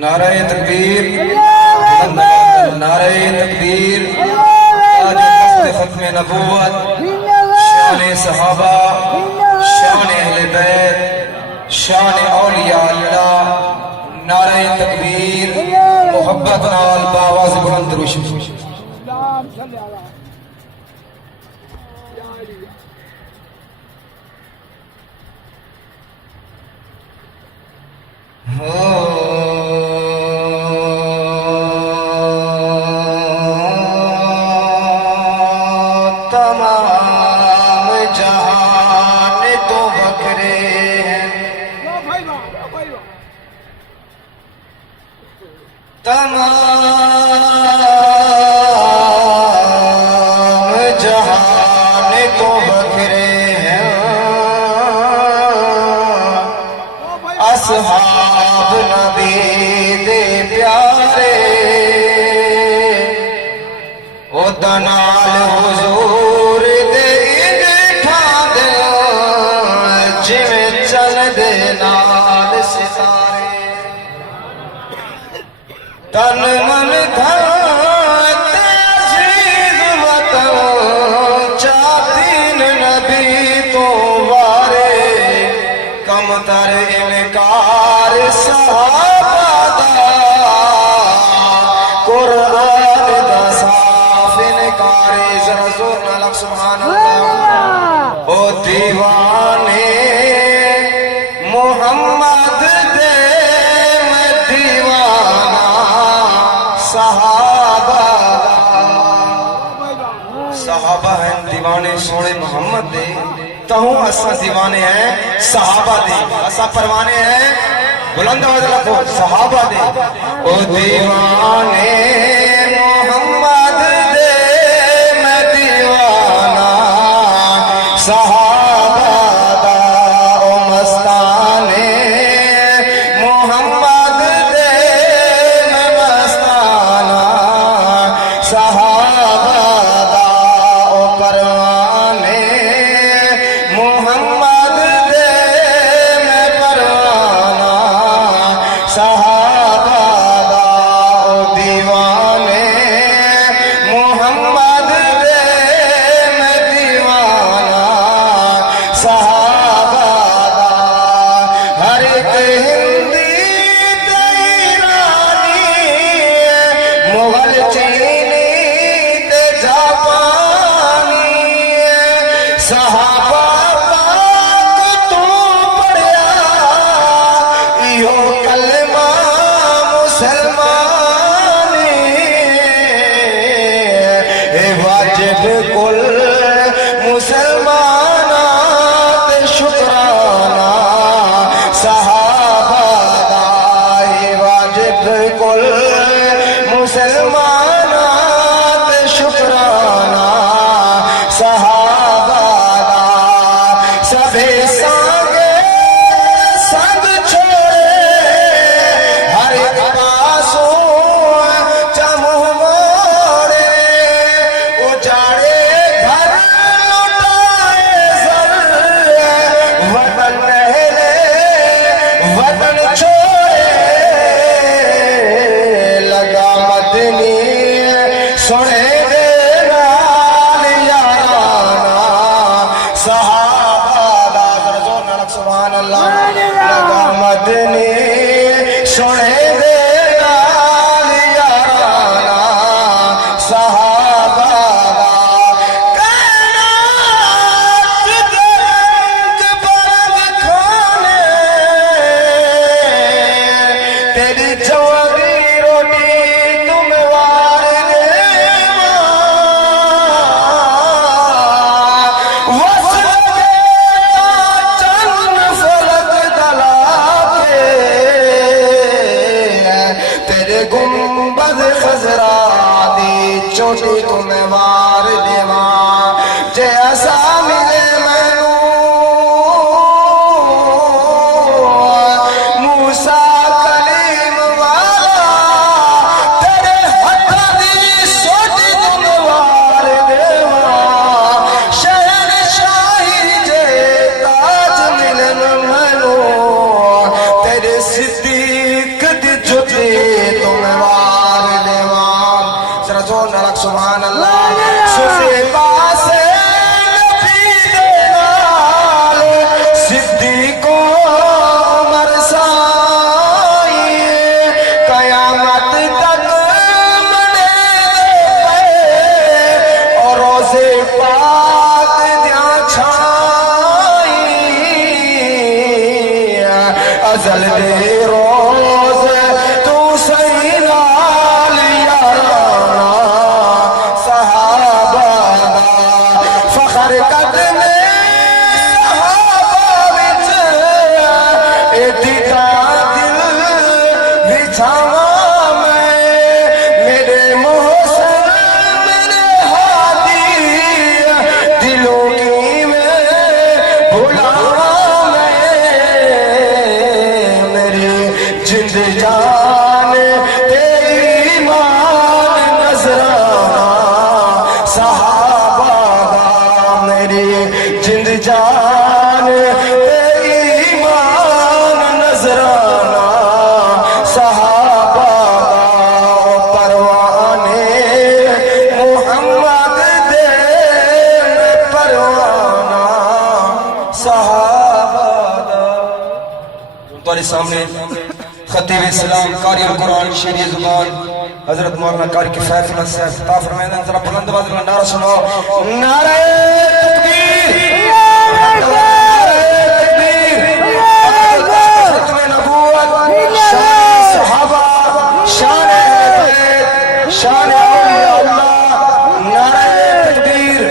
نعرہ تکبیر، نعرہ تکبیر، تاج ختم نبوت، شان صحابہ، شان اہل بیت، شان اولیاء اللہ، نعرہ تکبیر، محبت نال باواز بلند روشن۔ تمام جہان تو بکرے ہیں، تمام جہان تو بکرے ہیں، اصحاب نبی دے پیارے، او دنال حضور دے انٹھا دے، جویں چل دے نال ستارے، تن من دھن تے عزیز وطن، چاہتین نبی تو وارے، کم تر انکار صحابہ دا، قرآن دا صاف انکار، ذرا زور نہ لگ سبحان اللہ۔ او دیوانے محمد دے میں دیوانہ صحابہ دا، صحابہ ہیں دیوانے سونے محمد دے، تہوں اساں دیوانے ہیں صحابہ دے، اساں پروانے ہیں بلند آواز رکھو صحابہ دے۔ او دیوانے محمد دے میں دیوانہ صحابہ دا، او مستانے محمد دے میں مستانہ صحابہ دا، او پروانے محمد دے میں پروانہ صحابہ دا، او دیوانے محمد دے میں دیوانہ صحابہ دا، ہر ایک ہندی تے ایرانی، مغل چینی تے جاپانی، صحابہ پاک تو پڑھیا ایہو کلمہ مسلمانی، اے واجب کل مسلمانات شکرانہ صحابہ دا، اے واجب کل مسلمانات شکرانہ صحابہ دا، سبے سانگے سنگ چھوڑے، ہر ایک پاسوں چمہ موڑے، اجاڑے گھر لٹائے زر، وطن پہلے وطن چھوڑے، لگا مدنی سنے دے نال یارانہ صحابہ دا، ذرا زور نہ لگ سبحان اللہ۔ لگا مدنی سنے دے نال یارانہ صحابہ دا، کائنات دے رنگ برنگ کھانے، تیری جوانی روٹی تم وار دیواں، وصل دیتا چند فلک دلا کے، تیرے گنبد خضرا دی چوٹی تم وار دیواں، جے ایسا ملے مینوں موسیٰ کلیم والا، تیرے ہتھاں دی سوٹی تم وار دیواں، سبحان اللہ سوزے باسے نبی دینال صدیق و عمر سائی قیامت تک منے دے اور روزے پاک دیاں چھائی ازل دے روز تو صحیح نال یارانا صحابہ دا فخر قدم صحابہ وچ ایڈی دا دل بچھاواں میں میرے محسن میرے ہادی دلوں کی میں بھلاواں میں میری جند جان تیری ایمان نظرانہ صحابہ دا میری جند جان تیری ایمان نظرانہ صحابہ دا پروانے محمد دے پروانہ صحابہ دا تمہارے سامنے خطیب اسلام قاری القرآن شیری زبان حضرت مولانا قاری کفایت اللہ صاحب خطاب فرمائے ہیں ذرا بلند آواز میں نعرہ سناؤ نعرہ تکبیر نعرہ تکبیر ختم نبوت شان صحابہ شان اہل بیت شان اولیاء اللہ نعرہ تکبیر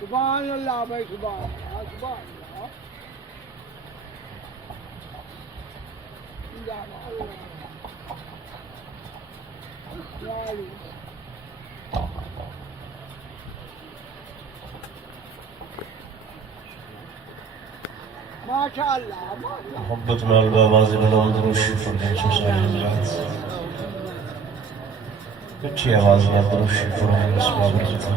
سبحان اللہ بھائی سبحان اللہ سبحان اللہ ماشاء اللہ محبتنا البابازی بلند دروشی فرمائے سوسائی حضرات اچھی آواز میں دروشی فرمائے اسباب رضا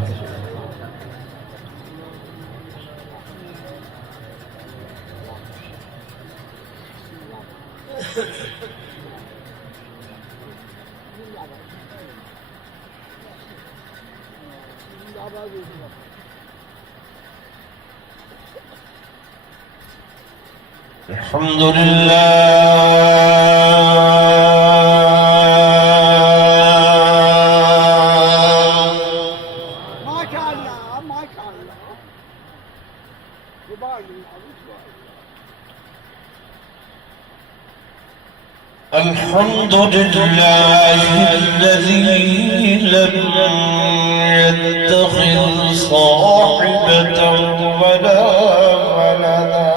الحمد ماشاء اللہ ماشاء اللہ سبحان اللہ الحمد لله الذي لم يتخذ صاحبة ولا ولدا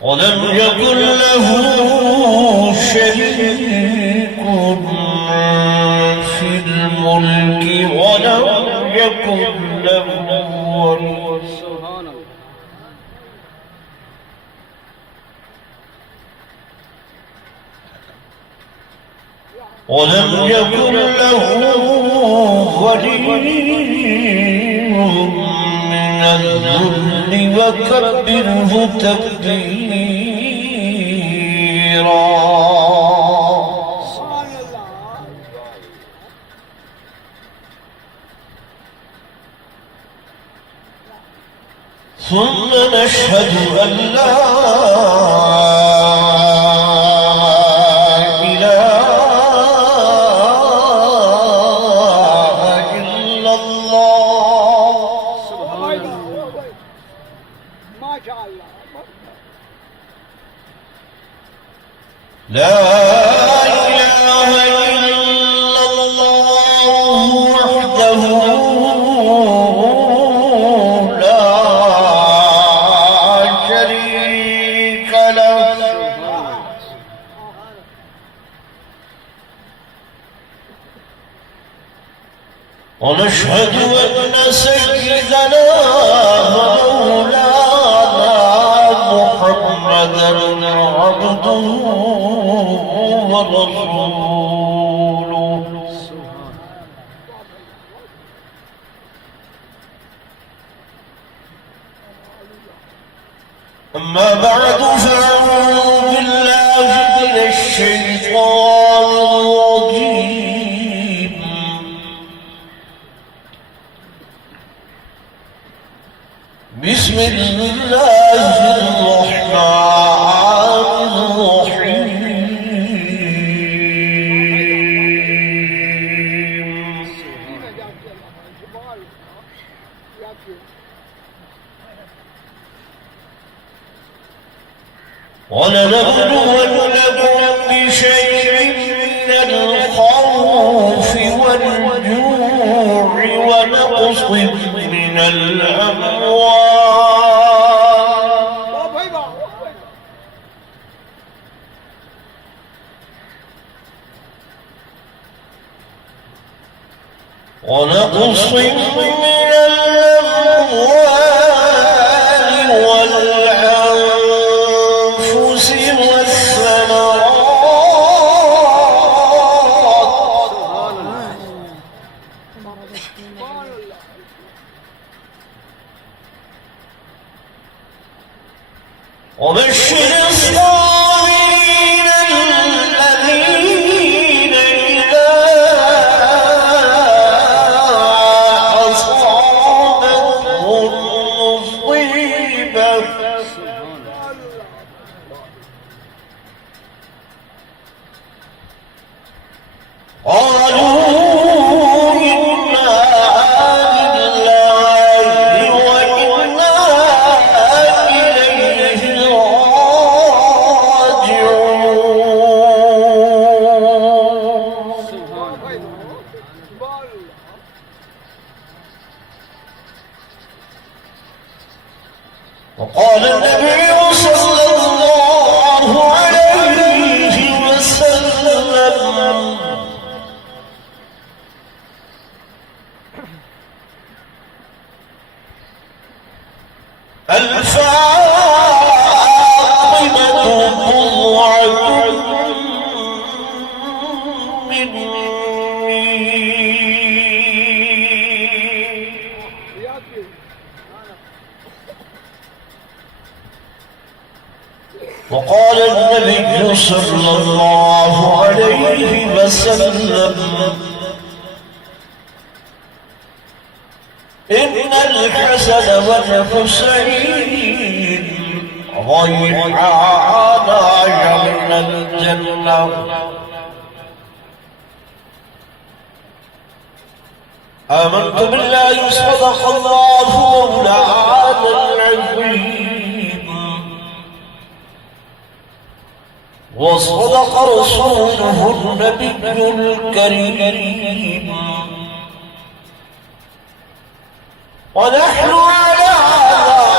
ولم يكن له شريك في الملك ولم يكن له ولي ولم يكن له ولي من الذل وكبره تكبيرا ثم نشهد أن لا إله إلا الله ماشاء اللہ لا إله إلا الله وحده لا شريك له ونشهد أن سيدنا ومولانا محمدا عبده ورسوله أما بعد فأعوذ بالله من الشيطان الرجيم بسم الله الرحمن الرحيم ولنبلونكم بشيء من الخوف والجوع ونقص من الأموال ونقص من الأموال والأنفس والثمرات وبشر الصابرين الذين إذا أصابتهم مصيبة قالوا إنا لله وإنا إليه راجعون وقال النبي صلى الله عليه وسلم الفاطمة بضعة مني وقال النبي صلى الله عليه وسلم إن الحسن والحسين ضيعانا من الجنة آمنت بالله صدق الله مولانا العظيم وصدق رسوله النبي الكريم ونحن على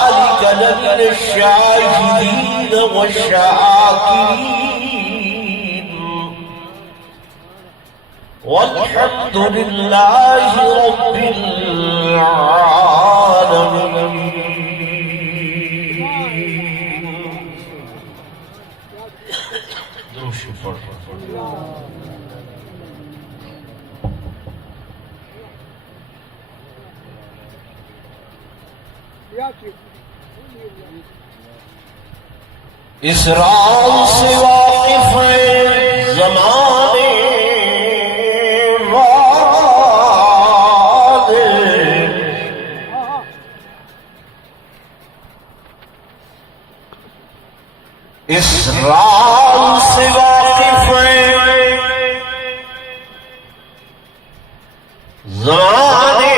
ذلك لمن الشاهدين والشاكرين والحمد لله رب العالمين. إسراء سے واقف ہے زمانے والے إسراء سے واقف ہے زمانے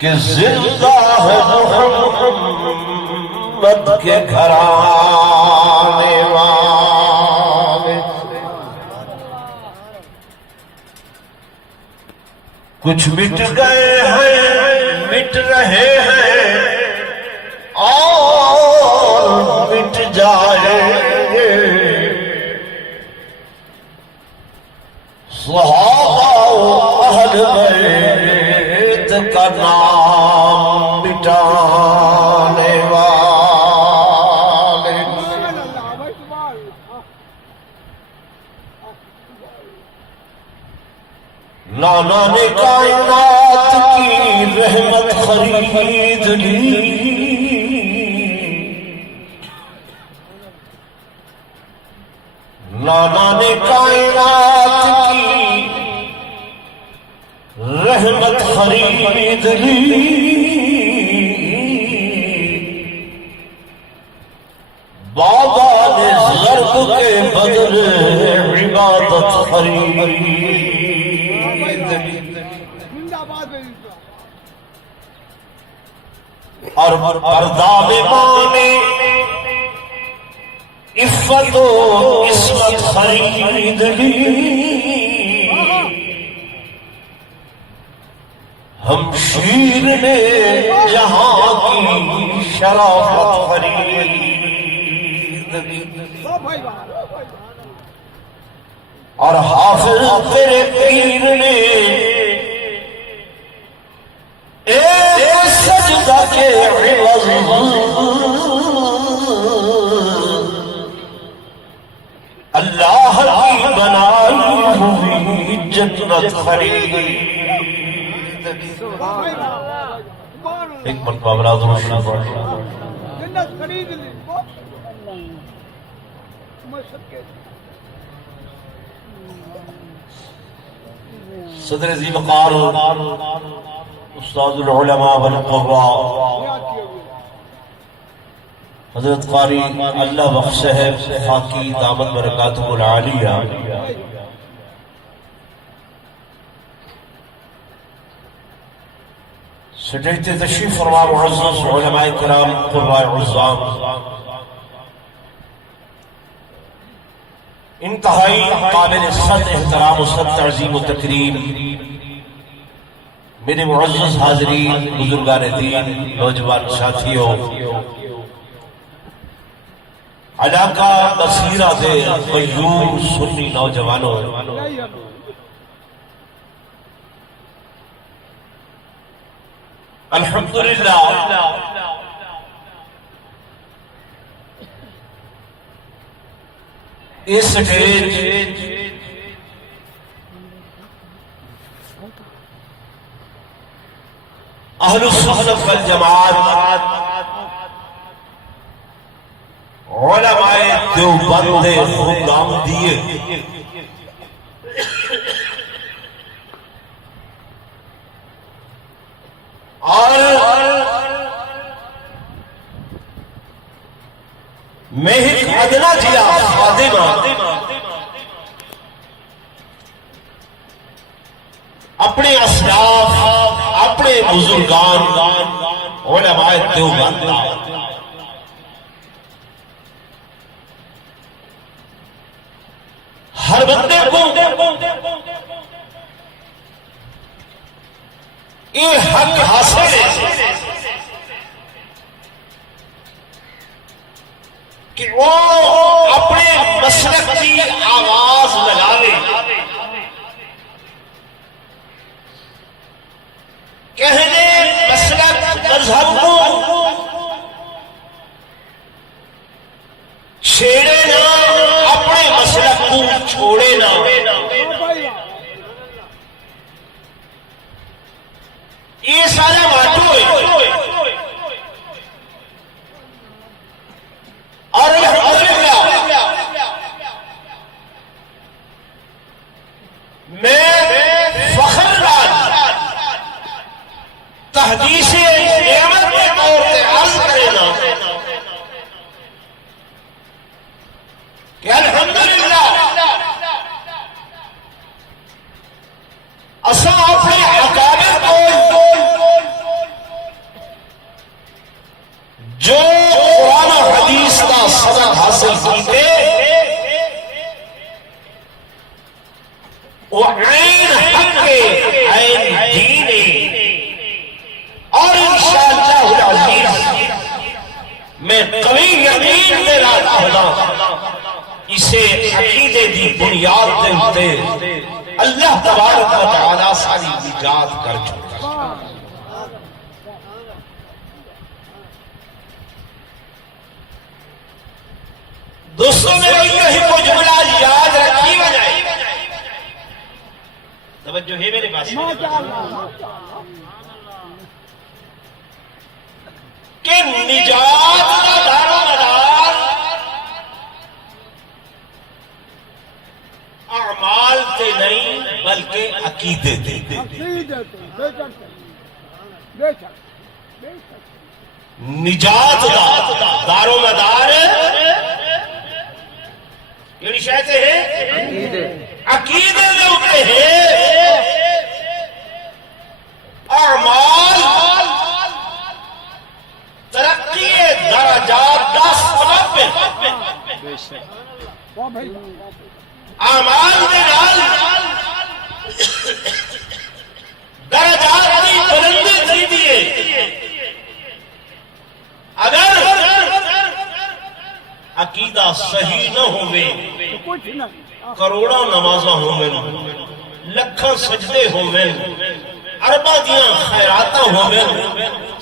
کہ زندہ ہے محمد کے گھرانے والے کچھ مٹ گئے ہیں مٹ رہے ہیں اور مٹ جائیں گے صحابہ و اہل بیت کا نام مٹانے والے نانا نے کائنات کی رحمت خرید لی، نانا نے کائنات کی رحمت خرید لی، بابا نے غرب کے بدل عبادت خرید لی۔ زندہ باد ہے اسلام۔ اور پردہ میں ماں نے عفت و عصمت خرید لی، ہم شیر نے جہاں کی شرافت خرید لی۔ اور حافظ تیرے پیر نے ایک سجدہ کے عوض اللہ کی بنائی ہوئی جنت خرید لی۔ ایک مرتبہ برادر شریف پڑھ۔ جنت خرید لی۔ صدر ذی وقار استاد العلماء والقراء حضرت قاری اللہ بخش صاحب خاکی دامت برکاتہ العالیہ سٹیج تے تشریف فرما معزز علماء کرام قراء عظام، انتہائی قابل صد احترام و صد تعظیم و تکریم میرے معزز حاضرین، بزرگان دین، نوجوان ساتھیوں، علاقہ بصیرہ دے غیور سنی نوجوانوں، الحمدللہ اس سٹیج اہل السنت والجماعت علماء دیوبند خدام دیے اور مہک ادنا جیا خادمہ اپنے اسلاف، اپنے بزرگان، علماء دیوبند ہر بندے کو یہ حق حاصل ہے کہ وہ اپنے مسلک کی آواز لگاوے، کہنے مسلک مذہب کو چھیڑے نہ، اپنے مسلک کو چھوڑے نہ۔ یہ سارا باتوں ہے اور الحمدللہ میں فخر تحدیث نعمت کے طور سے عرض کرنا کہ الحمدللہ اساں اپنے اکابر کو جو قرآن و حدیث کا سبق حاصل کیتے وہ عین حق عین دین اور انشاءاللہ العزیز میں قوی یقین میں رہتا ہوں اسے عقیدے دی بنیاد دے ہوتے اللہ تبارک و تعالی ساری ایجاد کر چکا۔ دوستوں میں یہی کو جملہ یاد رکھی وجائے توجہ ہے میرے پاس ماشاءاللہ کہ نجات کا دار و مدار اعمال تے نہیں بلکہ عقیدے تے عقیدے تے بے شک بے شک بے شک نجات دا دار و مدار کیڑی شے تے ہے عقیدے دے اوپر ہے اعمال ترقی درجات دا سبب ہے واہ بھائی اعمال دے نال درجات دی بلندی تھی دیئے اگر عقیدہ صحیح نہ ہوئے تو کچھ نہیں کروڑوں نمازاں ہوئے لکھاں سجدے ہوئے ارباں دیاں خیراتاں ہوئے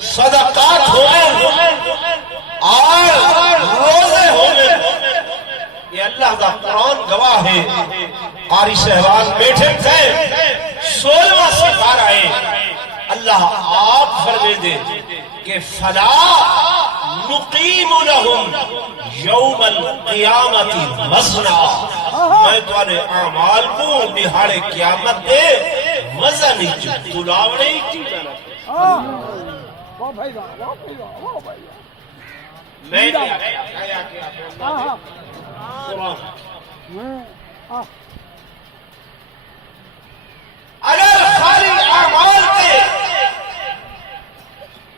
صدقات ہوئے اور روزے ہوئے یہ اللہ دا قرآن گواہ ہے قاری صاحبان بیٹھے تھے 16واں سپارہ ہے اللہ آپ فرمے دے کہ فلا نقیم لہم یوم القیامت وزنا میں توانے اعمال کو دہاڑے قیامت دے وزن ہی تلاوڑے ہی چیزانا واہ بھائی واہ بھائی واہ بھائی میں کیا کہ ہاں قرآن ہاں اگر خالی اعمال تے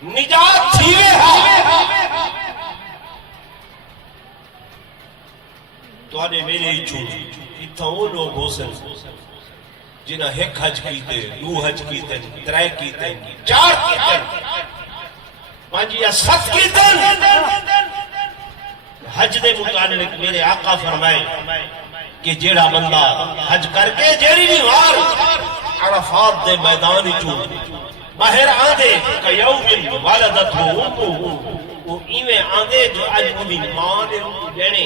نجات تھیوے تو آنے میرے ہی چھوٹ اتھا وہ لوگ ہو سن جنہ ایک حج کیتے دو حج کیتے ترے کیتے چار کیتے پانچ یا ست کیتے حج دے متعلق میرے آقا فرمائے کہ جیڑا بندہ حج کر کے جیڑی بھی وار عرفات دے میدان چوں باہر آندے کہ یوم والدت ہو وہ ایویں آندے جو اج بھی ماں دے لینے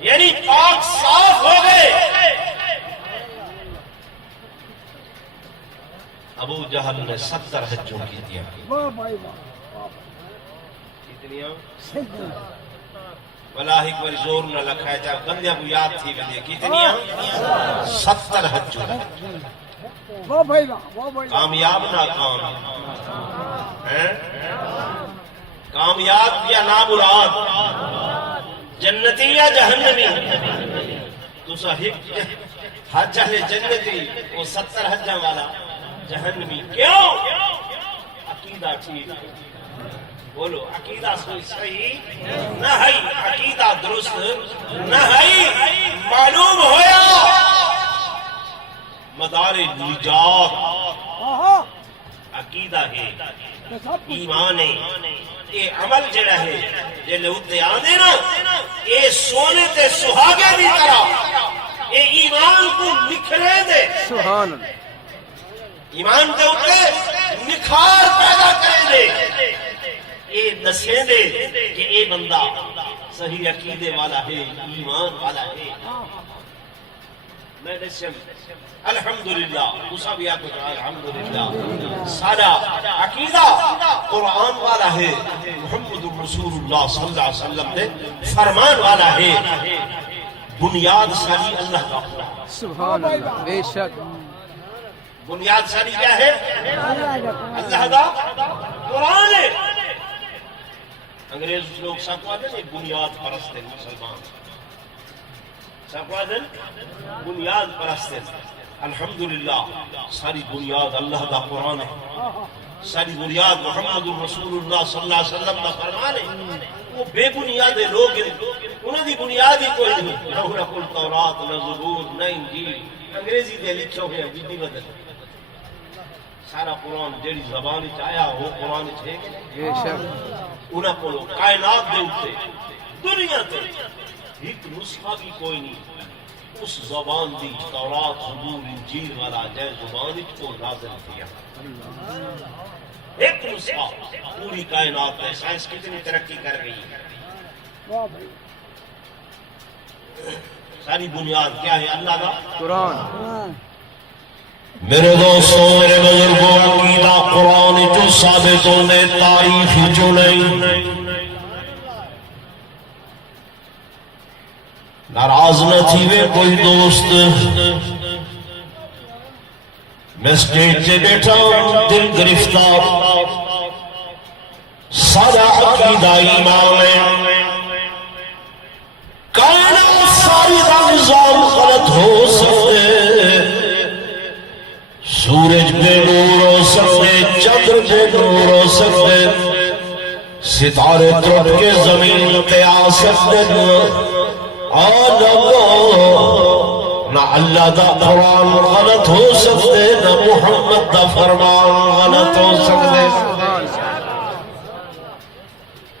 یعنی پاک صاف ہو گئے ابو جہل نے 70 حجوں کی دیا واہ بھائی واہ کتنیاں صحیح واللہ ایک بار زور نہ لکھایا جا بندیاں کو یاد تھی بندیاں کتنیاں 70 حجوں واہ بھائی واہ بھائی کامیاب ناکام ہیں کامیاب یا نامراد جنتی یا جہنمی تو صاحب حج اہل جنتی وہ 70 حجاں والا جہنمی کیوں عقیدہ ٹھیک بولو عقیدہ صحیح نہ ہے عقیدہ درست نہ ہے معلوم ہویا مدار نجات عقیدہ ہے ایمان ہے یہ عمل جڑا ہے جلے اتنے آنے نا یہ سونے تے سہاگے دی طرح یہ ایمان کو نکھرے دے سبحان ایمان دے اتنے نکھار پیدا کرے دے یہ دسیں دے کہ یہ بندہ صحیح عقیدے والا ہے ایمان والا ہے میں دسم الحمدللہ اسا بھی آپ کو الحمدللہ سارا عقیدہ قرآن والا ہے محمد رسول اللہ صلی اللہ علیہ وسلم نے فرمان والا ہے بنیاد ساری اللہ کا قرآن سبحان اللہ بے شک بنیاد ساری کیا ہے اللہ کا قرآن ہے انگریز لوگ ساکوا دیں بنیاد پرست ہیں مسلمان ساکوا دیں بنیاد پرست ہیں الحمدللہ ساری بنیاد اللہ کا قرآن ہے ساری بنیاد محمد رسول اللہ صلی اللہ علیہ وسلم کا فرمان ہے وہ بے بنیاد لوگ انہوں دی بنیاد ہی کوئی نہیں نہ کوئی تورات نہ زبور نہ انجیل انگریزی دے لکھے ہوئے ہیں جدی بدل سارا قرآن جیڑی زبان آیا وہ قرآن ہے بے شک انہاں کو کائنات دے اوتے دنیا تے ایک نسخہ بھی کوئی نہیں اس زبان دی تورات زبور انجیل والا جے زبان کو نازل کیا ایک نسخہ پوری کائنات میں سائنس کتنی ترقی کر گئی واہ بھائی ساری بنیاد کیا ہے اللہ کا قرآن میرے دوستوں میرے بزرگوں کی دا قرآن جو ثابت ہونے تاریخ جو نہیں ناراض نہ تھی وے کوئی دوست میں سٹیج سے بیٹھا ہوں دل گرفتار سارا عقیدہ ایمان ہے کائنات ساری دا نظام غلط ہو سکتے سورج بے نور ہو سکتے چندر بے نور ہو سکتے ستارے ٹوٹ کے زمین پہ آ سکتے اور نہ اللہ دا قرآن غلط ہو سکتے نہ محمد دا فرمان غلط ہو سکتے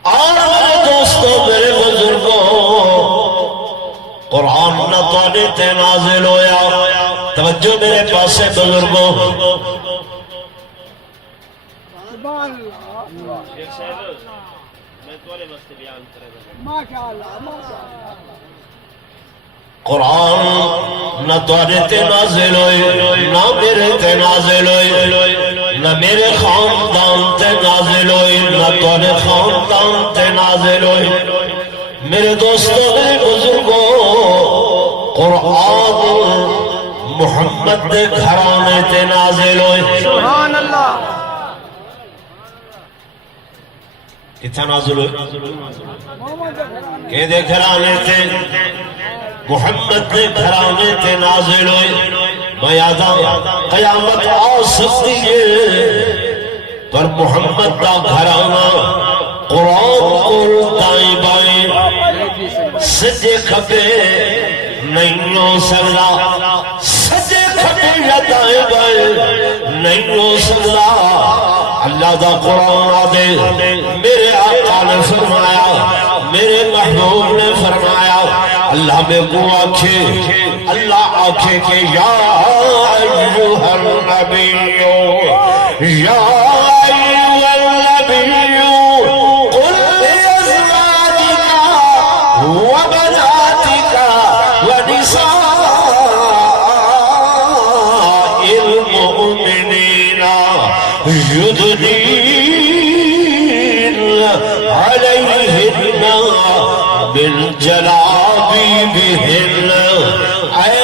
اور میرے دوستوں میرے بزرگوں قرآن نہ توڑے تے نازل ہویا توجہ میرے پاس ہے بزرگوں سبحان اللہ ماشاءاللہ ماشاءاللہ قرآن نہ توڑے تے نازل ہوئے نہ میرے تے نازل ہوئے نہ میرے خاندان تے نازل ہوئے نہ توڑے خاندان تے نازل ہوئے میرے دوستوں میرے بزرگوں قرآن محمد دے گھرانے تے نازل ہوئے سبحان اللہ کتنا نازل ہوئے محمد کہ دے گھرانے تے محمد دے گھرانے تے نازل ہوئے میں یادا قیامت آ سکتی ہے پر محمد دا گھرانا قرآن کو دائیں بائیں سجے کھپے نہیں ہو سکتا سجے کھپے یا دائیں بائیں نہیں ہو سکتا اللہ دا قرآن آدے میرے آقا نے فرمایا میرے محبوب نے فرمایا اللہ میں کو آنکھے اللہ آنکھے کہ یا ایوہ النبی یا ایوہ النبی قل لأزواجك وبناتك ونساء المؤمنين يدنين عليهن بالجلابيبهن اے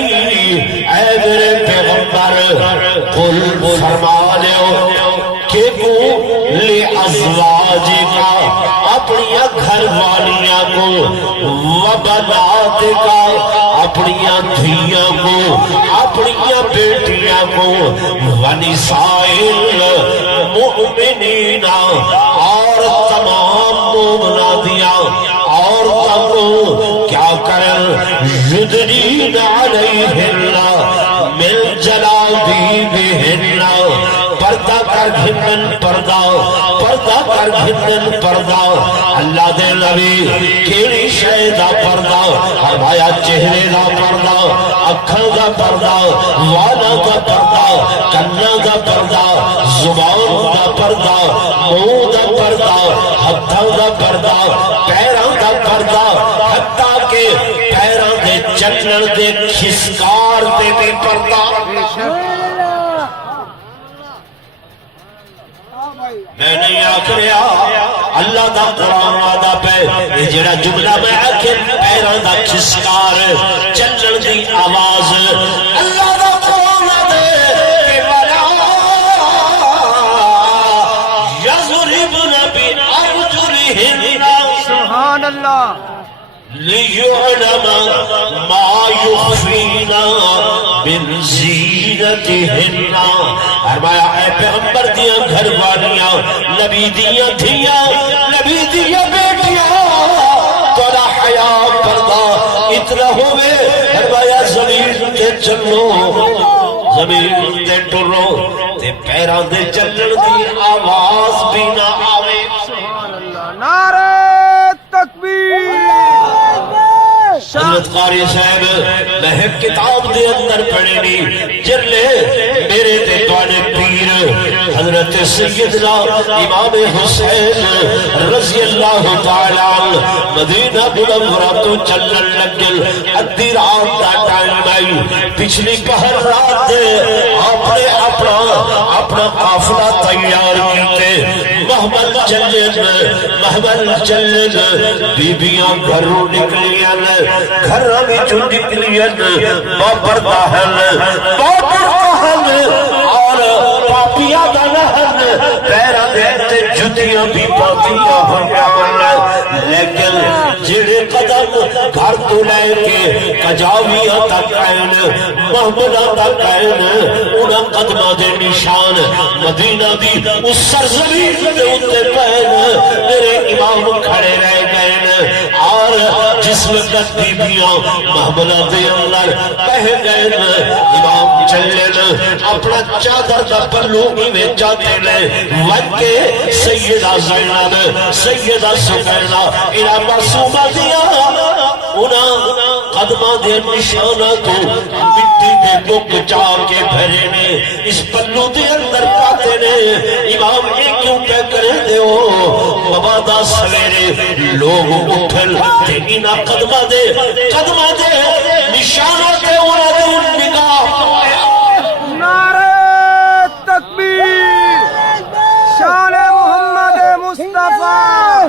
نبی اے میرے پیغمبر قل فرما لو کہ وہ لأزواجك اپنی گھر والیاں کو وبنات کا اپنی دھیاں کو اپنی بیٹیاں کو ونساء المؤمنین اور تمام مومناتیاں عورتوں کو کیا کریں یدنین علیہن من جلابیبہن پردہ کر گھنن پردہ پردہ کر گھنن پردہ اللہ دے نبی کیڑی شے دا پردہ ہمایا چہرے دا پردہ اکھاں دا پردہ والا دا پردہ کنا دا پردہ زبان دا پردہ منہ دا پردہ ہتھاں دا پردہ پیراں دا پردہ حتیٰ کہ پیراں دے چلن دے کھسکار دے بھی پردہ میں نہیں آکھریا اللہ دا قرآن آدھا پہ یہ جڑا جملہ میں آکھر پیران دا کھسکار چلن دی آواز اللہ دا قرآن آدھے کہ وَلَا يَضْرِبْنَ بِأَرْجُلِهِنَّ سبحان اللہ لِيُعْلَمَ مَا يُخْفِينَ مِنْ زِينَتِهِنَّ فرمایا اے پیغمبر دیا گھر والیاں نبی دیا دھیاں نبی دیا بیٹیاں تورا حیا پردہ اتنا ہوئے فرمایا زمین تے چلو زمین تے ٹرو تے پیران دے چلن دی آواز بھی نہ آوے سبحان اللہ نعرہ تکبیر حضرت قاری صاحب میں ایک کتاب دے اندر پڑھنی جرلے میرے تے توانے پیر حضرت سیدنا امام حسین رضی اللہ تعالیٰ مدینہ منورہ تو چلن لگل ادھی رات دا ٹائم آئی پچھلی پہر رات آپ نے اپنا قافلہ تیار کیتے محمل چلن بیبیاں گھروں نکلیاں گھروں میں جو نکلیاں بابر داہن اور پاپیاں دا نہن پیرا دیتے جتیاں بھی پاپیاں ہویا لیکن جڑے قدم گھر تو لے کے کجاویاں تک آئین محمدہ تک آئین انہاں قدمہ دے نشان مدینہ دی اس سرزمین دے اتے پہن میرے امام کھڑے رہ گئے اور جس وقت بیبیاں محمدہ دے اندر پہ گئے امام چلن اپنا چادر دا پلو میں جاتے لے وقت کے سیدہ زینب سیدہ سکینہ الہ معصومہ دیا انہاں قدمہ دے نشانہ تو مٹی دے بک چار کے بھرے نے اس پلو دے اندر پاتے نے امام ایک کیوں پہ کرے دے ہو مبادہ سویرے لوگ اٹھل تے انہاں قدمہ دے نشانہ تے انہاں دے نگاہ نعرہ تکبیر شان محمد مصطفیٰ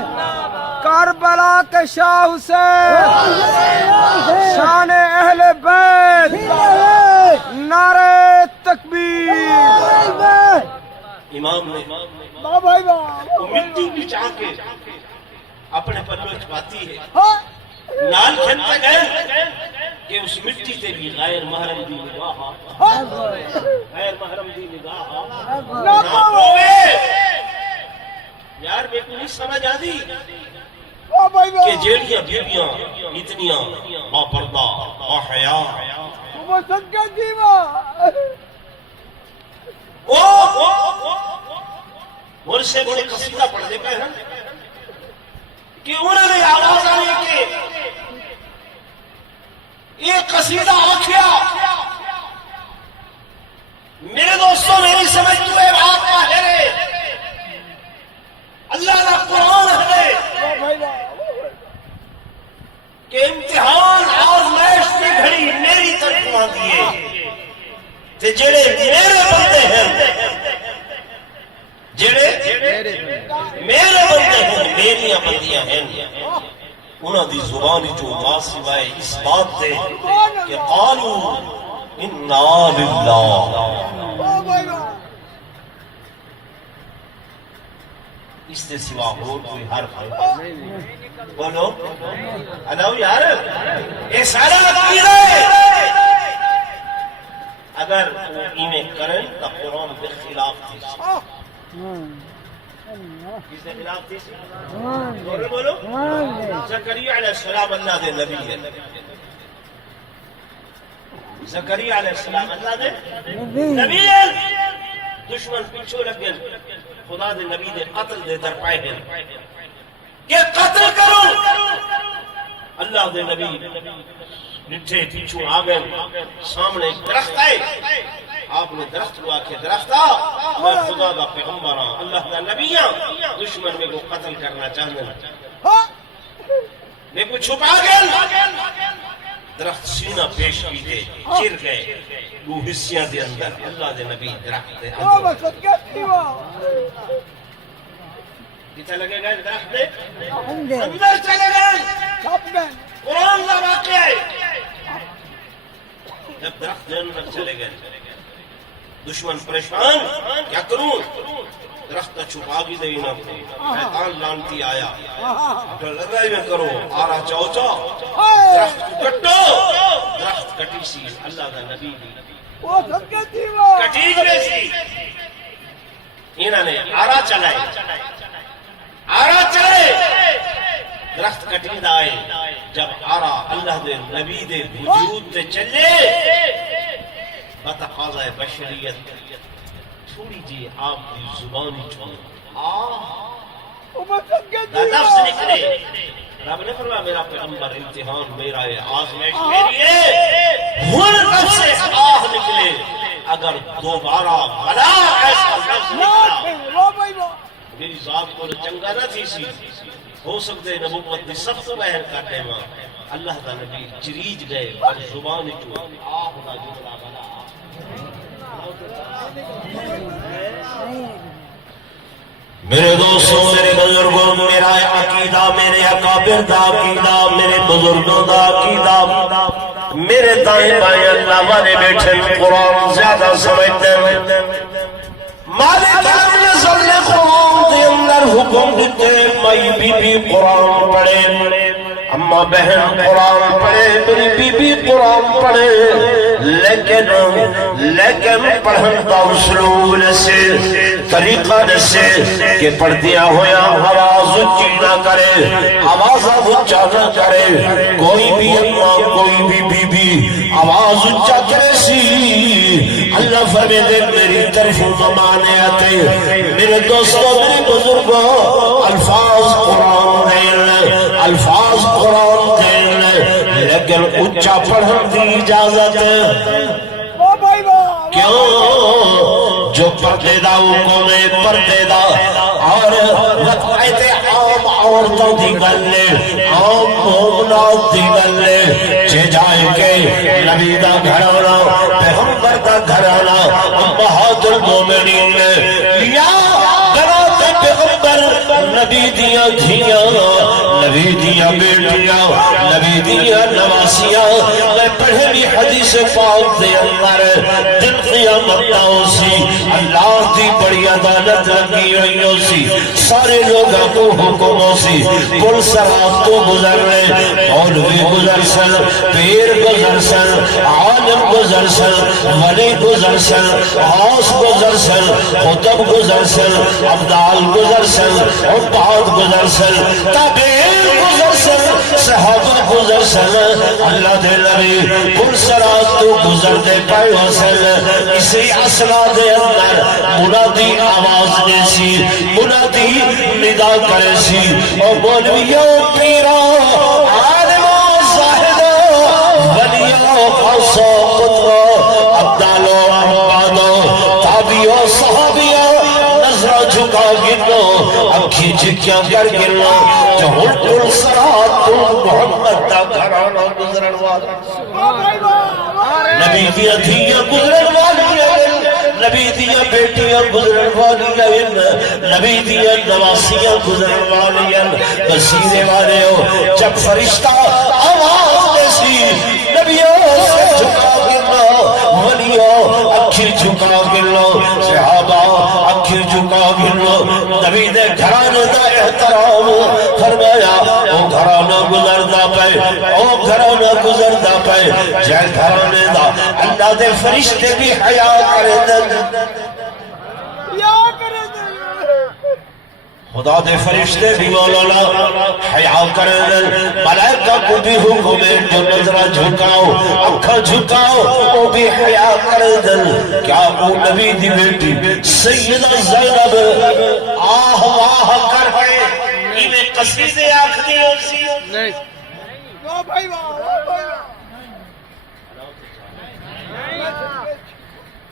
کربلا کے شاہ حسین شان اہل بیت نعرہ تکبیر امام نے وہ مٹی بچا کے اپنے پلو چھپاتی ہے نال کھنتے گئے کہ اس مٹی سے بھی غیر محرم دی نگاہ غیر محرم دی نگاہ نہ ہوئے یار میں کو نہیں سمجھ آدھی کہ جیڑیاں بیبیاں اتنیاں باپردہ باحیا اور سے بڑے قصیدہ پڑھ دے پہ ہیں کہ انہوں نے آواز آنے کے ایک قصیدہ آکھیا میرے دوستوں میری سمجھ تو ہے بات ہے اللہ کا قرآن ہے کہ امتحان آزمائش کی گھڑی میری طرف نہ دیے تے جڑے میرے بندے ہیں جڑے میرے بندے ہیں میریاں بندیاں ہیں انہاں دی زبانی جو ما سوائے اس بات دے کہ قالوا انا للہ اس سے سوا ہو کوئی حرف ہے بولو انہو یار یہ سارا عقیدہ ہے اگر ایمیں کریں تو قرآن بالخلاف تھی کس نے خلاف تھی بولو زکریا علیہ السلام اللہ دے نبی ہے زکریا علیہ السلام اللہ دے نبی ہے دشمن پیچھو لگ گئے خدا دے نبی دے قتل دے در پائے گئے کہ قتل کرو اللہ دے نبی نٹھے پیچھو آگئے سامنے درخت آئے آپ نے درخت کو آکے درخت میں خدا دا پیغمبر ہاں اللہ دا نبی ہاں دشمن میں کو قتل کرنا چاہنے میں کو چھپا گئے درخت سینہ پیش کی دے چر گئے وہ حصیاں دے اندر اللہ دے نبی درخت دے کتنا لگے گئے درخت دے اندر چلے گئے قرآن کا واقعہ ہے جب درخت دے اندر چلے گئے دشمن پریشان کیا کروں درخت چھپا بھی دے نہ شیطان لانتی آیا لڑائی میں کرو آرا چاو چاو درخت کو کٹو درخت کٹی سی اللہ کا نبی بھی کٹی گئے سی انہوں نے آرا چلائے آرا چلے درخت کٹی دائے جب آرا اللہ دے نبی دے وجود تے چلے بتقاضۂ بشریت چھوڑی جی آپ کی زبانی لفظ نکلے رب نے فرمایا میرا پیغمبر امتحان میرا آزمائش میری ہے ہن لفظ آہ نکلے اگر دوبارہ بلا ایسا لفظ واہ بھائی واہ میری ذات کو چنگا نہ تھی سی ہو سکتے نبوت دی سب تو بہر کاٹے ماں اللہ دا نبی چریج گئے پر زبان تو آپ دا جملہ بنا میرے دوستوں میرے بزرگوں میرا عقیدہ میرے اکابر دا عقیدہ میرے بزرگوں دا عقیدہ میرے دائیں بائیں اللہ والے بیٹھے قرآن زیادہ سمجھتے ہیں مالک نظر نے قرآن دے اندر حکم دیتے مائی بی بی قرآن پڑھے اما بہن قرآن پڑھے میری بی بی قرآن پڑھے لیکن پڑھن دا اسلوب سے طریقہ سے کہ پڑھدیا ہویا آواز اچھی نہ کرے آواز اچھا نہ کرے کوئی بھی اما کوئی بھی بی بی آواز اچھا کرے سی اللہ فرمے دے میری طرف زمانے آتے میرے دوستوں میرے بزرگوں الفاظ قرآن دین الفاظ قرآن دین لیکن اچھا پڑھن دی اجازت واہ بھائی واہ کیوں جو پردے دا حکم ہے پردے دا اور وقت عام عورتوں دی گلے عام مومنات دی گلے چھے جائے کے نبی دا گھرانا پیغمبر دا گھرانا امہات المومنین نے لیا گنات پیغمبر نبی دیا دھیاں نبی دیا بیٹیاں نبی دیا نواسیاں میں پڑھے بھی حدیث پاک دے اندر دن قیامت ناؤ سی اللہ دی بڑی عدالت لگی ہوئی ہو سی سارے لوگوں کو حکموں سی پل سرات تو گزر رہے مولوی گزر سن پیر گزر سن عالم گزر سن ولی گزر سن غوث گزر سن خطب گزر سن عبدال گزر سن عباد گزر سن تابعین گزر سن صحابہ گزر سن اللہ دے نبی پل سرات تو گزر دے پائے حسن اسی اسنا دے اندر منادی آواز دے سی منادی ندا کرے سی اور مولویوں پیرا عالموں زاہدوں ولیوں خاصوں قطبوں عبدالوں عبادوں تابعوں صحابیوں نظرہ جھکا گنو اکھی جھکیاں کر گنو جو ہن کل سرات تو محمد دا گھرانا گزرن والا نبی دیا دھیاں گزرن والی نبی دیا بیٹیاں گزرن والی نبی دیا نواسیاں گزرن والی بصیرے والے ہو جب فرشتہ آواز دے سی نبیوں سے جھکا گرنا ولیوں اکھی جھکا گرنا صحابہ اکھی جھکا گرنا نبی دے گھرانے دا احترام فرمایا او گھرانا گزردا پے او گھرانا گزردا پے جے گھرانے دا اللہ دے فرشتے بھی حیا کرے دن خدا دے فرشتے بھی مولانا حیا کرے دن ملائکہ کو بھی حکم ہے جو نظرہ جھکاؤ اکھا جھکاؤ وہ بھی حیا کرے دن کیا وہ نبی دی بیٹی سیدہ زینب آہ واہ کر ہے انہیں قصیدے آخری ہو سی نہیں واہ بھائی واہ بھائی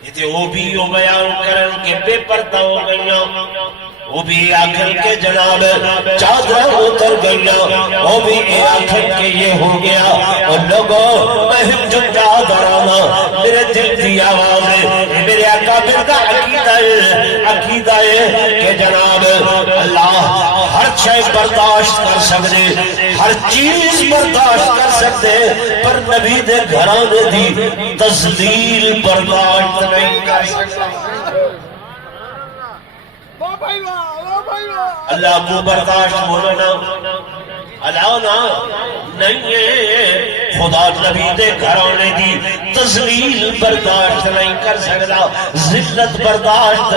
یہ وہ بھی وہ بیان کرن کے بے پردہ ہو گئیاں وہ بھی آخر کے جناب چادر اتر گئیاں وہ بھی آخر کے یہ ہو گیا اور لوگوں مہم جو چادرانا میرے دل دی آواز ہے میرے اکابر کا عقیدہ ہے کہ جناب اللہ ہر شے برداشت کر سکتے ہر چیز برداشت کر سکتے پر نبی دے گھرانے دی تذلیل برداشت نہیں کر سکتا اللہ کو برداشت بولنا علاوہ نہیں ہے خدا نبی دے گھرانے دی تذلیل برداشت نہیں کر سکتا ذلت برداشت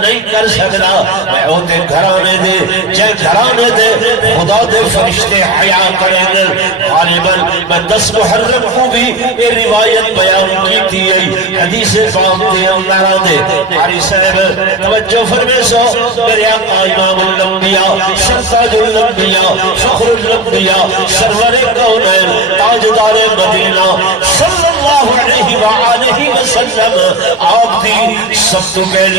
نہیں کر سکتا میں او دے گھرانے دے جے گھرانے دے خدا دے فرشتے حیا کریں گے غالباً میں 10 محرم کو بھی یہ روایت بیان کی تھی حدیث پاک دے اندر دے ہاری صاحب توجہ فرمے سو میرے آقا امام الانبیاء سرتاج الانبیاء فخر الانبیاء سرور کونین تاجدار مدینہ صلی اللہ علیہ وآلہ وسلم آپ دی سب تو پہلے